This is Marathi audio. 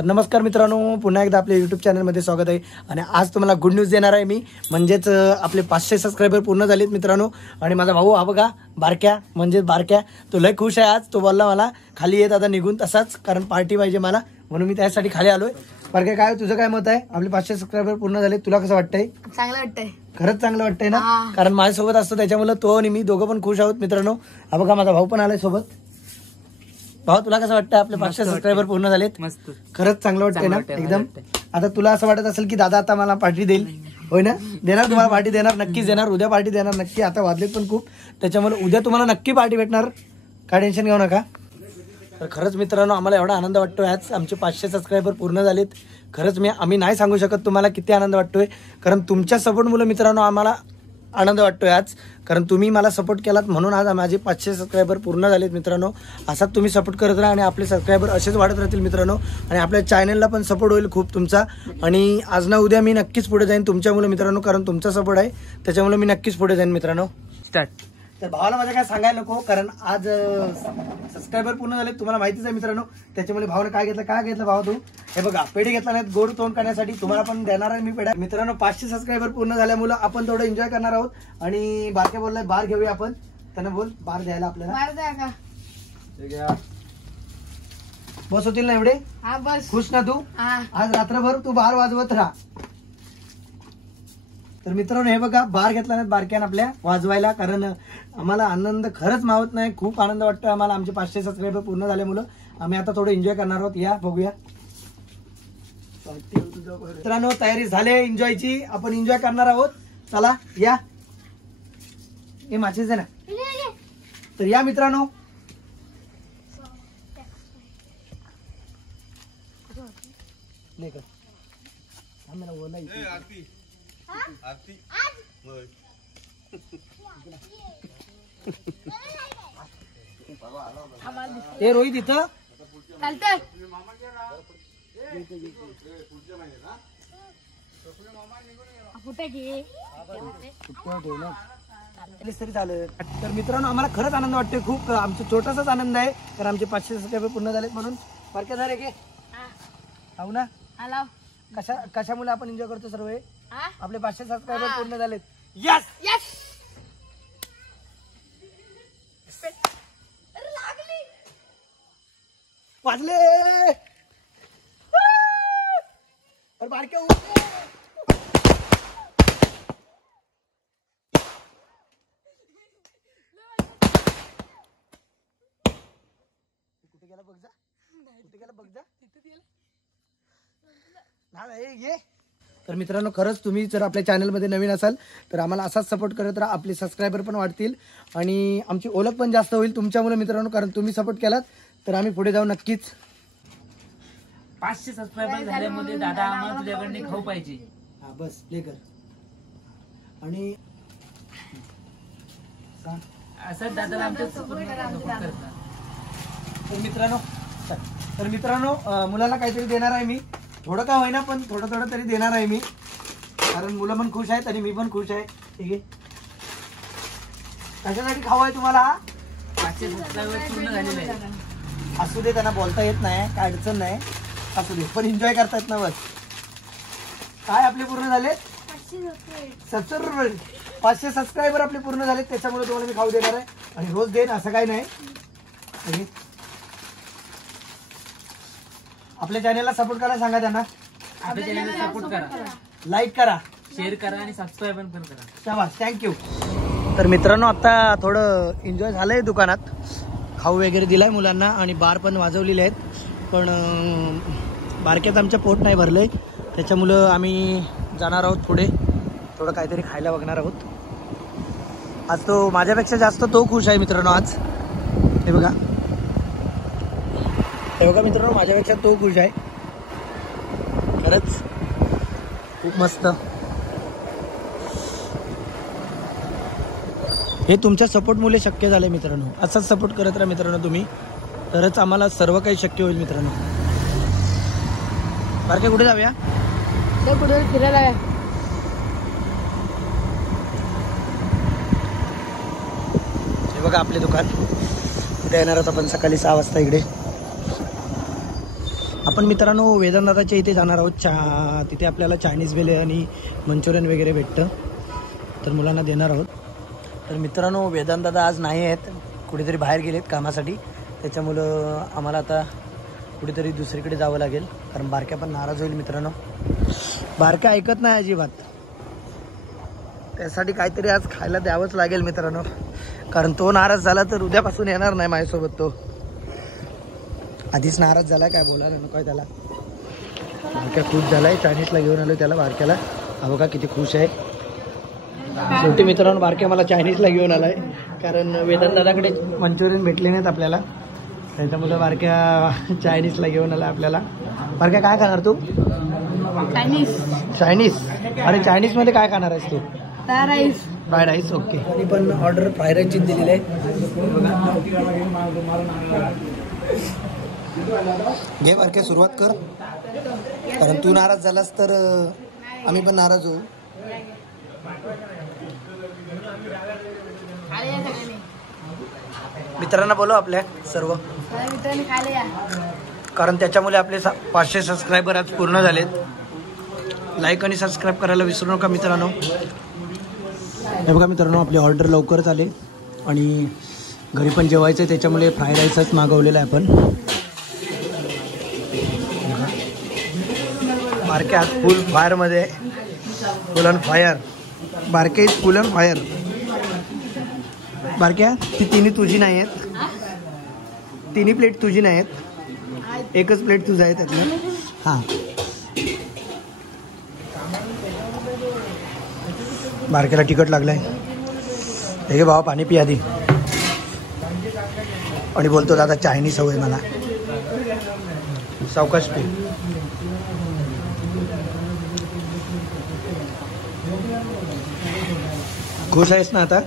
तर नमस्कार मित्रांनो, पुन्हा एकदा आपल्या यूट्यूब चॅनलमध्ये स्वागत आहे. आणि आज तुम्हाला गुड न्यूज देणार आहे मी. म्हणजेच आपले 500 सबस्क्रायबर पूर्ण झालेत मित्रांनो. आणि माझा भाऊ हा बघा बारक्या, म्हणजे बारक्या, तो लय खुश आहे आज. तो बोलला मला खाली येत आता निघून तसाच, कारण पार्टी पाहिजे मला, म्हणून मी त्यासाठी खाली आलोय. बारक्या, काय तुझं काय मत आहे? आपले 500 सबस्क्रायबर पूर्ण झाले, तुला कसं वाटतंय? चांगलं वाटतंय. खरंच चांगलं वाटतंय ना, कारण माझ्यासोबत असतो त्याच्यामुळे तो आणि मी दोघं पण खुश आहोत मित्रांनो. हा बघा माझा भाऊ पण आलाय सोबत. भाऊ तुला कसं वाटतं? आपले 500 सबस्क्रायबर पूर्ण झालेत. मस्त, खरंच चांगलं वाटतंय ना एकदम. आता तुला असं वाटत असेल की दादा आता मला पार्टी देईल, होय ना? देणार, तुम्हाला पार्टी देणार, नक्कीच देणार. उद्या पार्टी देणार नक्की. आता वाजलेत पण खूप, त्याच्यामुळे उद्या तुम्हाला नक्की पार्टी भेटणार, काय टेन्शन घेऊ नका. तर खरंच मित्रांनो, आम्हाला एवढा आनंद वाटतोय आज आमचे 500 सबस्क्रायबर पूर्ण झालेत. खरंच आम्ही नाही सांगू शकत तुम्हाला किती आनंद वाटतोय, कारण तुमच्या सपोर्टमुळे मित्रांनो आम्हाला आनंद वाटतोय आज. कारण तुम्ही मला सपोर्ट केलात म्हणून आज माझे 500 सबस्क्रायबर पूर्ण झालेत मित्रांनो. असाच तुम्ही सपोर्ट करत राहा आणि आपले सबस्क्रायबर असेच वाढत राहतील मित्रांनो. आणि आपल्या चॅनलला पण सपोर्ट होईल खूप तुमचा. आणि आज ना उद्या मी नक्कीच पुढे जाईन तुमच्यामुळे मित्रांनो, कारण तुमचा सपोर्ट आहे त्याच्यामुळे मी नक्कीच पुढे जाईन मित्रांनो. स्टार्ट. तर भावाला माझ्या काय सांगायला नको, कारण आज सबस्क्रायबर पूर्ण झाले तुम्हाला माहितीच आहे मित्रांनो. त्याच्यामुळे भावाने काय घेतलं भावा तू? हे बघा, पेढे घेतला नाहीत गोड तोंड करण्यासाठी. तुम्हाला पण देणार आहे मी पेढा मित्रांनो. 500 सबस्क्रायबर पूर्ण झाल्यामुळे आपण थोडं एन्जॉय करणार आहोत. आणि बारक्या बोललाय बार घेऊया आपण, त्यांना बोल बार द्यायला आपल्याला. बस होतील ना एवढे? खुश ना तू? आज रात्रभर तू बार वाजवत राहा. तर मित्रांनो हे बघा, बार घेतला नाही बारक्यान आपल्या वाजवायला, कारण आम्हाला आनंद खरंच मावत नाही. खूप आनंद वाटतोय आम्हाला आमचे 500 सबस्क्रायबर पूर्ण झाल्यामुळे. आम्ही आता थोडं एन्जॉय करणार आहोत. या बघूया मित्रांनो, तयारी झाली एन्जॉयची, आपण एन्जॉय करणार आहोत. चला या. हे माचीच आहे ना, तर या मित्रांनो. हे रोहित इथं तरी चालेल. तर मित्रांनो आम्हाला खरंच आनंद वाटतोय खूप. आमचा छोटासाच आनंद आहे, कारण आमचे 500 सबस्क्रायबर पूर्ण झालेत म्हणून. बारक्या झाले की हो ना? कशामुळे आपण एन्जॉय करतो सर्व? आपले 500 सबस्क्रायबर पूर्ण झालेत. Yes yes. वाजले. बारक्या कुठे गेला बघ जा, कुठे गेला बघ जा. ये. तर मित्रांनो खरंच तुम्ही जर आपल्या चॅनलमध्ये नवीन असाल तर आम्हाला असाच सपोर्ट करत राहा. आपले सबस्क्रायबर पण वाढतील आणि आमची ओळख पण जास्त होईल तुमच्यामुळे मित्रांनो, कारण तुम्ही सपोर्ट केलात तर आम्ही पुढे जाऊ नक्कीच. 500 सबस्क्रायबर झाल्यामध्ये दादा आम्हाला तुझ्याकडे खाऊ पाहिजे. हा बस प्ले कर. आणि असं दादाला आमच्या सपोर्ट करतात. तर मित्रांनो मुलाला काहीतरी देणार आहे मी, थोडं का होईना पण थोडं तरी देणार आहे मी, कारण मुलं पण खुश आहेत आणि मी पण खुश आहे. ठीक आहे, कशासाठी खाऊ आहे तुम्हाला? 500 सबस्क्रायबर पूर्ण झालेले आहे. असू दे, त्यांना बोलता येत नाही, काय अडचण नाही, असू दे, पण एन्जॉय करतायत ना बस. काय आपले पूर्ण झाले 500 सबस्क्रायबर आपले पूर्ण झालेत, त्याच्यामुळे तुम्हाला मी खाऊ देणार आहे. आणि रोज देईन असं काही नाही. आपल्या चॅनलला सपोर्ट करा, सांगा त्यांना आपल्या चॅनलला सपोर्ट करा, लाईक करा, शेअर करा आणि सबस्क्राईब पण करा. शाबास, थँक्यू. तर मित्रांनो आता थोडं एन्जॉय झालंय दुकानात, खाऊ वगैरे दिलाय मुलांना आणि बार पण वाजवलेले आहेत. पण बारक्यात आमच्या पोट नाही भरलंय, त्याच्यामुळं आम्ही जाणार आहोत पुढे, थोडं काहीतरी खायला बघणार आहोत. आज तो माझ्यापेक्षा जास्त तो खुश आहे मित्रांनो आज. हे बघा मित्रांनो, माझ्यापेक्षा तो खुश आहे. खरंच खूप मस्त. हे तुमच्या सपोर्टमुळे शक्य झाले मित्रांनो. असाच सपोर्ट करत राहा मित्रांनो तुम्ही, तरच आम्हाला सर्व काही शक्य होईल मित्रांनो. बारक्या कुठे जाऊया? कुठे फिरायला. हे बघा आपले दुकान. उद्या येणार आहोत आपण सकाळी 6 वाजता इकडे. आपण मित्रांनो वेदांताच्या इथे जाणार आहोत. तिथे आपल्याला चायनीज वेले आणि मंचुरियन वगैरे भेटतं, तर मुलांना देणार आहोत. तर मित्रांनो वेदांतदादा आज नाही आहेत, कुठेतरी बाहेर गेलेत कामासाठी. त्याच्यामुळं आम्हाला आता कुठेतरी दुसरीकडे जावं लागेल, कारण बारक्या पण नाराज होईल मित्रांनो. बारक्या ऐकत नाही अजिबात, त्यासाठी काहीतरी आज खायला द्यावंच लागेल मित्रांनो, कारण तो नाराज झाला तर उद्यापासून येणार नाही माझ्यासोबत. तो आधीच नाराज झालाय, काय बोलायला नको आहे त्याला. बारक्या खुश झालाय, चायनीजला घेऊन आलो त्याला बारक्याला. हा बघा किती खुश आहे. शेवटी मित्रांनो बारक्या मला चायनीजला घेऊन आलाय, कारण वेदांत दादाकडे मंचुरियन भेटले नाहीत आपल्याला, त्याच्यामुळे बारक्या चायनीजला घेऊन आला आपल्याला. बारक्या काय खाणार तू? चायनीज? अरे चायनीज मध्ये काय खाणार आहेस तू? Fried rice. ओके. मी पण ऑर्डर फ्राईड राईसची दिलेली आहे. घे बारक्या, सुरुवात कर, कारण तू नाराज झालास तर आम्ही पण नाराज होऊ. मित्रांना बोलव आपल्या सर्व, कारण त्याच्यामुळे आपले 500 सबस्क्रायबर आज पूर्ण झालेत. लाईक आणि सबस्क्राईब करायला विसरू नका मित्रांनो. हे बघा मित्रांनो आपली ऑर्डर लवकरच आले आणि घरी पण जेवायचं आहे, त्याच्यामुळे फ्राईड राईसच मागवलेला आहे आपण. बारके आज फुल फायरमध्ये, फुल ऑन फायर. बारके इज फुल ऑन फायर. बारक्या ती तिन्ही तुझी नाही आहेत, तिन्ही प्लेट तुझी नाही आहेत, एकच प्लेट तुझं आहे त्यातलं. हां बारक्याला तिखट लागलंय. हे भावा पाणी पी आधी. आणि बोलतो दादा चायनीज हवंय मला. सावकाश पी. खुश आहेस ना आता?